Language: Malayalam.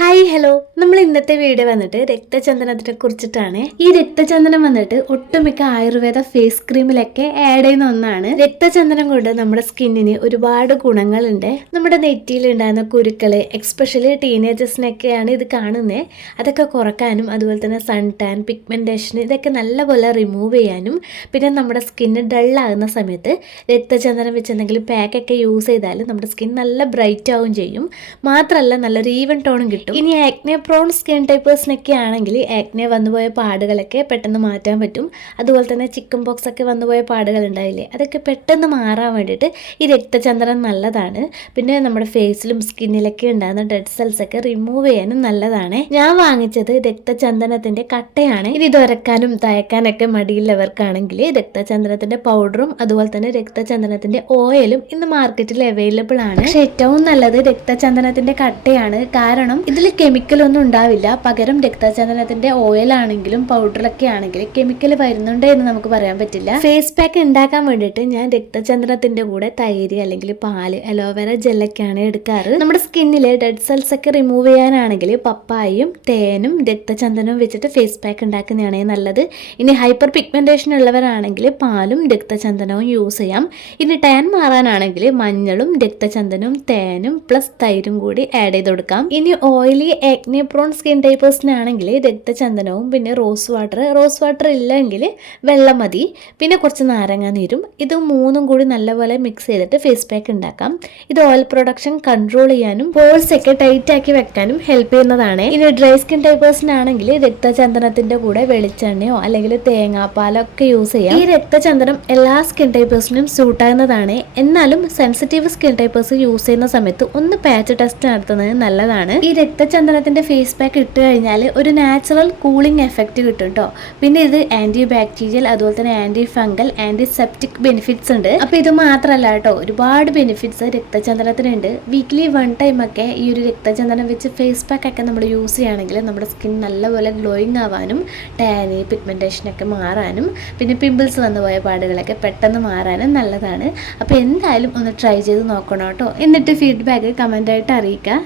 はい ഹായ് ഹലോ നമ്മൾ ഇന്നത്തെ വീഡിയോ വന്നിട്ട് രക്തചന്ദനത്തിനെ കുറിച്ചിട്ടാണ്. ഈ രക്തചന്ദനം വന്നിട്ട് ഒട്ടുമിക്ക ആയുർവേദ ഫേസ് ക്രീമിലൊക്കെ ആഡ് ചെയ്യുന്ന ഒന്നാണ്. രക്തചന്ദനം കൊണ്ട് നമ്മുടെ സ്കിന്നിന് ഒരുപാട് ഗുണങ്ങളുണ്ട്. നമ്മുടെ നെറ്റിയിൽ ഉണ്ടാകുന്ന കുരുക്കൾ എക്സ്പെഷ്യലി ടീനേജേഴ്സിനൊക്കെയാണ് ഇത് കാണുന്നത് അതൊക്കെ കുറക്കാനും അതുപോലെ തന്നെ സൺ ടാൻ പിഗ്മെന്റേഷൻ ഇതൊക്കെ നല്ലപോലെ റിമൂവ് ചെയ്യാനും പിന്നെ നമ്മുടെ സ്കിന്ന് ഡള്ളാകുന്ന സമയത്ത് രക്തചന്ദനം വെച്ച് എന്തെങ്കിലും പാക്കൊക്കെ യൂസ് ചെയ്താൽ നമ്മുടെ സ്കിൻ നല്ല ബ്രൈറ്റ് ആവുകയും ചെയ്യും. മാത്രമല്ല നല്ലൊരു ഈവൻ ടോണും കിട്ടും. ഇനി ആക്നെ പ്രോൺ സ്കിൻ ടൈപ്പേഴ്സിനൊക്കെ ആണെങ്കിൽ ആക്നെ വന്നുപോയ പാടുകളൊക്കെ പെട്ടെന്ന് മാറ്റാൻ പറ്റും. അതുപോലെ തന്നെ ചിക്കൻ പോക്സ് ഒക്കെ വന്നുപോയ പാടുകൾ ഉണ്ടാവില്ലേ അതൊക്കെ പെട്ടെന്ന് മാറാൻ വേണ്ടിയിട്ട് ഈ രക്തചന്ദ്രൻ നല്ലതാണ്. പിന്നെ നമ്മുടെ ഫേസിലും സ്കിന്നിലൊക്കെ ഉണ്ടാകുന്ന ഡെഡ് സെൽസ് ഒക്കെ റിമൂവ് ചെയ്യാനും നല്ലതാണ്. ഞാൻ വാങ്ങിച്ചത് രക്തചന്ദനത്തിന്റെ കട്ടയാണ്. ഇനി ഇത് ഉരക്കാനും തയക്കാനൊക്കെ മടിയുള്ളവർക്കാണെങ്കിൽ രക്തചന്ദനത്തിന്റെ പൗഡറും അതുപോലെ തന്നെ രക്തചന്ദനത്തിന്റെ ഓയിലും ഇന്ന് മാർക്കറ്റിൽ അവൈലബിൾ ആണ്. പക്ഷെ ഏറ്റവും നല്ലത് രക്തചന്ദനത്തിന്റെ കട്ടയാണ്. കാരണം ഇതിൽ കെമിക്കൽ ഒന്നും ഉണ്ടാവില്ല. പകരം രക്തചന്ദനത്തിന്റെ ഓയിൽ ആണെങ്കിലും പൗഡറൊക്കെ ആണെങ്കിലും കെമിക്കൽ വരുന്നുണ്ട് എന്ന് നമുക്ക് പറയാൻ പറ്റില്ല. ഫേസ് പാക്ക് ഉണ്ടാക്കാൻ വേണ്ടിയിട്ട് ഞാൻ രക്തചന്ദനത്തിന്റെ കൂടെ തൈര് അല്ലെങ്കിൽ പാൽ അലോവേര ജെല്ലൊക്കെയാണ് എടുക്കാറ്. നമ്മുടെ സ്കിന്നിലെ ഡെഡ് സെൽസ് ഒക്കെ റിമൂവ് ചെയ്യാനാണെങ്കിൽ പപ്പായും തേനും രക്തചന്ദനവും വെച്ചിട്ട് ഫേസ് പാക്ക് ഉണ്ടാക്കുന്നതാണ് നല്ലത്. ഇനി ഹൈപ്പർ പിഗ്മെന്റേഷൻ ഉള്ളവരാണെങ്കിൽ പാലും രക്തചന്ദനവും യൂസ് ചെയ്യാം. ഇനി ടാൻ മാറാനാണെങ്കിൽ മഞ്ഞളും രക്തചന്ദനവും തേനും പ്ലസ് തൈരും കൂടി ആഡ് ചെയ്ത് കൊടുക്കാം. ഇനി ഓയിലി ആക്നെ പ്രോൺ സ്കിൻ ടൈപ്പേഴ്സിനാണെങ്കിൽ രക്തചന്ദനവും പിന്നെ റോസ് വാട്ടർ റോസ് വാട്ടർ ഇല്ലെങ്കിൽ വെള്ളം മതി. പിന്നെ കുറച്ച് നാരങ്ങ നീരും. ഇത് മൂന്നും കൂടി നല്ലപോലെ മിക്സ് ചെയ്തിട്ട് ഫേസ് പാക്ക് ഉണ്ടാക്കാം. ഇത് ഓയിൽ പ്രൊഡക്ഷൻ കൺട്രോൾ ചെയ്യാനും പോൾസ് ഒക്കെ ടൈറ്റ് ആക്കി വെക്കാനും ഹെൽപ്പ് ചെയ്യുന്നതാണ്. ഇനി ഡ്രൈ സ്കിൻ ടൈപ്പേഴ്സിനാണെങ്കിൽ രക്തചന്ദനത്തിന്റെ കൂടെ വെളിച്ചെണ്ണയോ അല്ലെങ്കിൽ തേങ്ങാപ്പാലോ ഒക്കെ യൂസ് ചെയ്യാം. ഈ രക്തചന്ദനം എല്ലാ സ്കിൻ ടൈപ്പേഴ്സിനും സൂട്ടാകുന്നതാണ് എന്നാലും സെൻസിറ്റീവ് സ്കിൻ ടൈപ്പേഴ്സ് യൂസ് ചെയ്യുന്ന സമയത്ത് ഒന്ന് പാച്ച് ടെസ്റ്റ് നടത്തുന്നത് നല്ലതാണ്. ഈ രക്തചന്ദനത്തിന്റെ ഫേസ് പാക്ക് ഇട്ട് കഴിഞ്ഞാൽ ഒരു നാച്ചുറൽ കൂളിംഗ് എഫക്റ്റ് കിട്ടും കേട്ടോ പിന്നെ ഇത് ആന്റി ബാക്ടീരിയൽ അതുപോലെ തന്നെ anti fungal anti septic benefits ഉണ്ട്. അപ്പൊ ഇത് മാത്രമല്ല കേട്ടോ ഒരുപാട് ബെനിഫിറ്റ്സ് രക്തചന്ദനത്തിനുണ്ട്. വീക്ക്ലി വൺ ടൈം ഒക്കെ ഈ ഒരു രക്തചന്ദനം വെച്ച് ഫേസ് പാക്ക് ഒക്കെ നമ്മൾ യൂസ് ചെയ്യുകയാണെങ്കിൽ നമ്മുടെ സ്കിൻ നല്ലപോലെ ഗ്ലോയിങ് ആവാനും ടാനി പിഗ്മെന്റേഷനൊക്കെ മാറാനും പിന്നെ പിമ്പിൾസ് വന്നു പോയ പാടുകളൊക്കെ പെട്ടെന്ന് മാറാനും നല്ലതാണ്. അപ്പോൾ എന്തായാലും ഒന്ന് ട്രൈ ചെയ്ത് നോക്കണം കേട്ടോ എന്നിട്ട് ഫീഡ്ബാക്ക് കമന്റായിട്ട് അറിയിക്കുക.